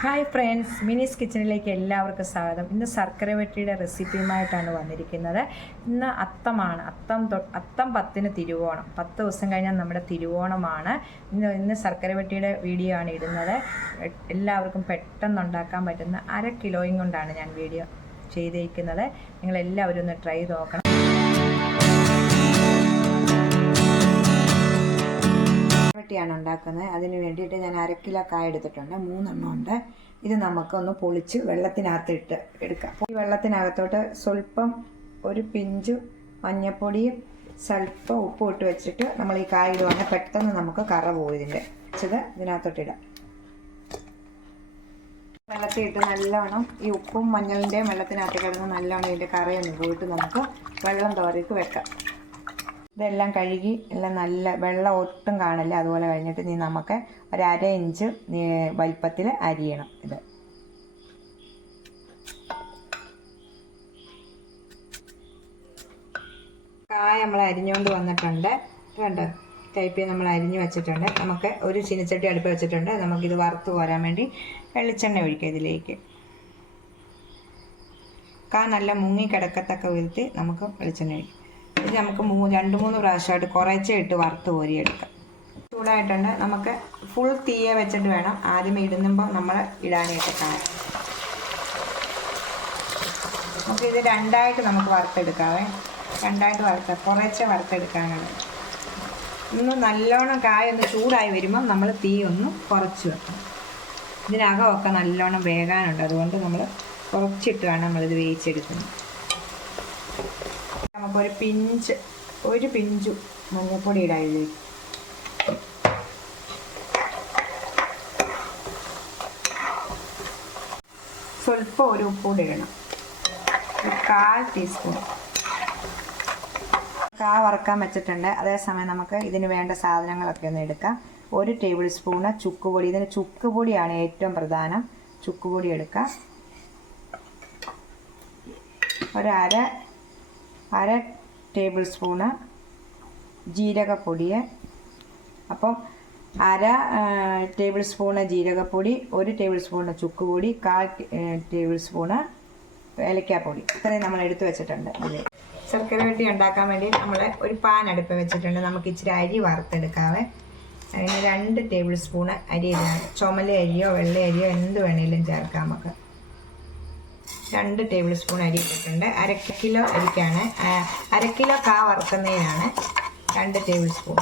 Hi friends മിനിസ് കിച്ചണിലേക്ക് എല്ലാവർക്കും സ്വാഗതം. ഇന്ന് ശർക്കര വെട്ടിയുടെ റെസിപ്പിയുമായിട്ടാണ് വന്നിരിക്കുന്നത്. ഇന്ന് അത്തമാണ് അത്തം അത്തം പത്തിന് തിരുവോണം. പത്ത് ദിവസം കഴിഞ്ഞാൽ നമ്മുടെ തിരുവോണമാണ്. ഇന്ന് ഇന്ന് ശർക്കര വെട്ടിയുടെ വീഡിയോ ആണ് ഇടുന്നത്. എല്ലാവർക്കും പെട്ടെന്ന് ഉണ്ടാക്കാൻ പറ്റുന്ന അര കിലോയും കൊണ്ടാണ് ഞാൻ വീഡിയോ ചെയ്തിരിക്കുന്നത് നിങ്ങളെല്ലാവരും ഒന്ന് ട്രൈ നോക്കണം. വെട്ടിയാണ് ഉണ്ടാക്കുന്നത്. അതിന് വേണ്ടിയിട്ട് ഞാൻ അര കിലോ കായ എടുത്തിട്ടുണ്ട്. മൂന്നെണ്ണം ഉണ്ട് ഇത് നമുക്കൊന്ന് പൊളിച്ച് വെള്ളത്തിനകത്തിട്ട് എടുക്കാം. ഈ വെള്ളത്തിനകത്തോട്ട് സ്വല്പം ഒരു പിഞ്ച് മഞ്ഞപ്പൊടിയും സ്വല്പം ഉപ്പും ഇട്ട് വെച്ചിട്ട് നമ്മൾ ഈ കായ ഇടുവാണ്. പെട്ടെന്ന് നമുക്ക് കറ പോകും ഇതിന്റെ. വെച്ചത് ഇതിനകത്തോട്ട് ഇടാം. വെള്ളത്തിൽ ഇട്ട് നല്ലോണം ഈ ഉപ്പും മഞ്ഞളിന്റെയും വെള്ളത്തിനകത്ത് കിടന്ന് നല്ലോണം ഇതിന്റെ കറയൊന്നും പോയിട്ട് നമുക്ക് വെള്ളം തോരയ്ക്ക് വെക്കാം. ഇതെല്ലാം കഴുകി എല്ലാം നല്ല വെള്ളം ഒട്ടും കാണില്ല. അതുപോലെ കഴിഞ്ഞിട്ട് നീ നമുക്ക് ഒരു അര ഇഞ്ച് വലിപ്പത്തിൽ അരിയണം ഇത്. കായ നമ്മൾ അരിഞ്ഞുകൊണ്ട് വന്നിട്ടുണ്ട്. കണ്ട്? ടൈപ്പ് നമ്മൾ അരിഞ്ഞു വെച്ചിട്ടുണ്ട്. നമുക്ക് ഒരു ചീനച്ചട്ടി അടുപ്പ് വെച്ചിട്ടുണ്ട്. നമുക്കിത് വറുത്ത് പോരാൻ വേണ്ടി വെളിച്ചെണ്ണ ഒഴിക്കാം ഇതിലേക്ക്. കാ നല്ല മുങ്ങി കിടക്കത്തക്ക വിധത്തിൽ നമുക്ക് വെളിച്ചെണ്ണ ഒഴിക്കാം. ഇത് നമുക്ക് മൂ രണ്ട് മൂന്ന് പ്രാവശ്യമായിട്ട് കുറച്ചേ ഇട്ട് വറുത്ത് കോരിയെടുക്കാം. ചൂടായിട്ടുണ്ട്. നമുക്ക് ഫുൾ തീയെ വെച്ചിട്ട് വേണം. ആദ്യം ഇടുന്നുമ്പോൾ നമ്മൾ ഇടാനായിട്ട് കാണാം. നമുക്ക് ഇത് രണ്ടായിട്ട് നമുക്ക് വറുത്തെടുക്കാവേ. രണ്ടായിട്ട് വറുത്ത കുറച്ചേ വറുത്തെടുക്കാനാണ്. ഒന്ന് നല്ലോണം കായ ഒന്ന് ചൂടായി വരുമ്പോൾ നമ്മൾ തീ ഒന്ന് കുറച്ച് വെക്കണം ഇതിനകമൊക്കെ നല്ലോണം വേകാനുണ്ട്. അതുകൊണ്ട് നമ്മൾ കുറച്ചിട്ട് വേണം നമ്മളിത് വേവിച്ചെടുക്കുന്നത്. നമുക്കൊരു പിഞ്ച് ഒരു പിഞ്ചു മഞ്ഞൾപ്പൊടി ഇടാം ഇതിലേക്ക് സ്വല്പം ഒരു ഉപ്പൂടി ഇടണം. കാൽ ടീസ്പൂൺ. കാ വറക്കാൻ വെച്ചിട്ടുണ്ട്. അതേസമയം നമുക്ക് ഇതിന് വേണ്ട സാധനങ്ങളൊക്കെ ഒന്ന് എടുക്കാം. ഒരു ടേബിൾ സ്പൂണ് ചുക്കുപൊടി. ഇതിന് ചുക്കുപൊടിയാണ് ഏറ്റവും പ്രധാനം. ചുക്കുപൊടി എടുക്കാം. ഒരു അര അര ടേബിൾ സ്പൂണ് ജീരകപ്പൊടി അപ്പം അര ടേബിൾ സ്പൂണ് ജീരകപ്പൊടി ഒരു ടേബിൾ സ്പൂണ് ചുക്കുപൊടി കാൽ ടേബിൾ സ്പൂണ് ഏലക്കാപ്പൊടി. ഇത്രയും നമ്മൾ എടുത്തു വെച്ചിട്ടുണ്ട് ഇതിൽ ശർക്കര വെട്ടി ഉണ്ടാക്കാൻ വേണ്ടി നമ്മൾ ഒരു പാൻ അടുപ്പ് വെച്ചിട്ടുണ്ട്. നമുക്ക് ഇച്ചിരി അരി വറുത്തെടുക്കാവേ. അതിന് രണ്ട് ടേബിൾ സ്പൂണ് അരി ചുമല അരിയോ വെള്ള അരിയോ എന്ത് വേണേലും ചേർക്കാം നമുക്ക്. രണ്ട് ടേബിൾ സ്പൂൺ അരി ഇട്ടിട്ടുണ്ട്. അര കിലോ അരിക്കാണ്. അര കിലോ കാ വറുക്കുന്നതിനാണ് രണ്ട് ടേബിൾ സ്പൂൺ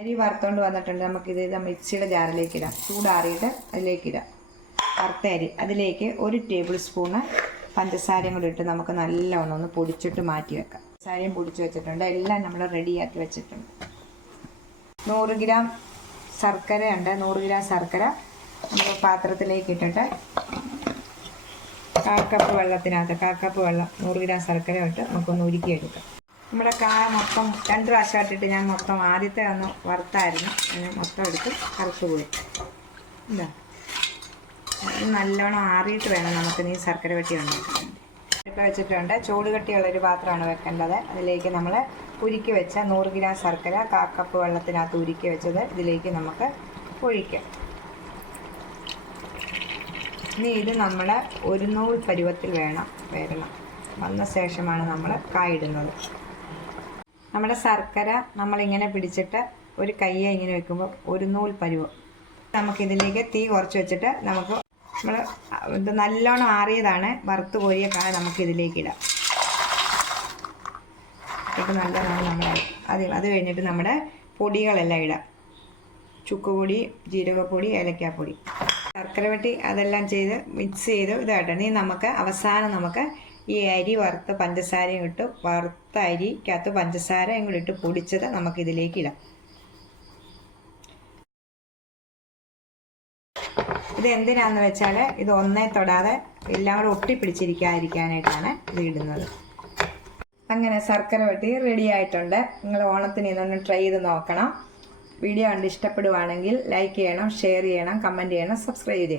അരി വറുത്തോണ്ട് വന്നിട്ടുണ്ട്. നമുക്കിത് മിക്സിയുടെ ജാറിലേക്ക് ഇടാം. ചൂടാറിയിട്ട് അതിലേക്ക് ഇടാം. വറുത്ത അരി. അതിലേക്ക് ഒരു ടേബിൾ സ്പൂണ് പഞ്ചസാരയും കൂടി ഇട്ട് നമുക്ക് നല്ലവണ്ണം ഒന്ന് പൊടിച്ചിട്ട് മാറ്റി വെക്കാം. പഞ്ചസാരയും പൊടിച്ച് വെച്ചിട്ടുണ്ട്. എല്ലാം നമ്മൾ റെഡിയാക്കി വെച്ചിട്ടുണ്ട്. നൂറ് ഗ്രാം ശർക്കര ഉണ്ട് നൂറ് ഗ്രാം ശർക്കര നമ്മൾ പാത്രത്തിലേക്ക് ഇട്ടിട്ട് കാൽ വെള്ളത്തിനകത്ത് കാൽ വെള്ളം നൂറ് ഗ്രാം ശർക്കര ഇട്ട് നമുക്കൊന്ന് ഉരുക്കിയെടുക്കാം. നമ്മുടെ കായ മൊത്തം രണ്ട് പ്രാവശ്യം ഇട്ടിട്ട് ഞാൻ മൊത്തം ആദ്യത്തെ ഒന്ന് വറുത്തായിരുന്നു. അതിന് മൊത്തം എടുത്ത് കറുത്ത് പോയി. എന്താ നല്ലോണം ആറിയിട്ട് വേണം നമുക്ക് നീ ശർക്കര വെട്ടി ഉണ്ടാക്കാൻ. ഇപ്പം വെച്ചിട്ടുണ്ട്. ചൂട് കട്ടിയുള്ളൊരു പാത്രമാണ് വെക്കേണ്ടത്. അതിലേക്ക് നമ്മൾ ഉരുക്കി വെച്ച നൂറ് ഗ്രാം ശർക്കര കാക്കപ്പ് കപ്പ് വെള്ളത്തിനകത്ത് ഉരുക്കി വെച്ചത് ഇതിലേക്ക് നമുക്ക് ഒഴിക്കാം. ഇനി ഇത് നമ്മൾ ഒരു നൂൽ പരുവത്തിൽ വേണം വരണം. വന്ന ശേഷമാണ് നമ്മൾ കായിടുന്നത് നമ്മുടെ ശർക്കര നമ്മളിങ്ങനെ പിടിച്ചിട്ട് ഒരു കയ്യെ ഇങ്ങനെ വെക്കുമ്പോൾ ഒരു നൂൽ പരുവം. നമുക്കിതിലേക്ക് തീ കുറച്ച് വെച്ചിട്ട് നമുക്ക് നമ്മൾ ഇത് നല്ലോണം ആറിയതാണ് വറുത്ത് കോരിയ കായ നമുക്ക് ഇതിലേക്ക് ഇടാം. ഇത് നല്ലതാണ് നമ്മൾ അത് അത് കഴിഞ്ഞിട്ട് നമ്മുടെ പൊടികളെല്ലാം ഇടാം. ചുക്കുപൊടി ജീരകപ്പൊടി ഏലക്കാപ്പൊടി. ശർക്കര വെട്ടി അതെല്ലാം ചെയ്ത് മിക്സ് ചെയ്ത് ഇതായിട്ട് ഇനി നമുക്ക് അവസാനം നമുക്ക് ഈ അരി വറുത്ത് പഞ്ചസാരയും ഇട്ട് വറുത്ത അരിക്കകത്ത് പഞ്ചസാരയും കൂടി ഇട്ട് പൊടിച്ചത് നമുക്ക് ഇതിലേക്ക് ഇടാം. ഇത് എന്തിനാന്ന് വെച്ചാൽ ഇത് ഒന്നേ തൊടാതെ എല്ലാം കൂടെ ഒട്ടിപ്പിടിച്ചിരിക്കാതിരിക്കാനായിട്ടാണ് ഇത് ഇടുന്നത്. അങ്ങനെ ശർക്കര വെട്ടി റെഡി ആയിട്ടുണ്ട്. നിങ്ങൾ ഓണത്തിന് ഇതൊന്ന് ട്രൈ ചെയ്ത് നോക്കണം. വീഡിയോ കണ്ട് ഇഷ്ടപ്പെടുവാണെങ്കിൽ ലൈക്ക് ചെയ്യണം ഷെയർ ചെയ്യണം കമന്റ് ചെയ്യണം സബ്സ്ക്രൈബ് ചെയ്യണം.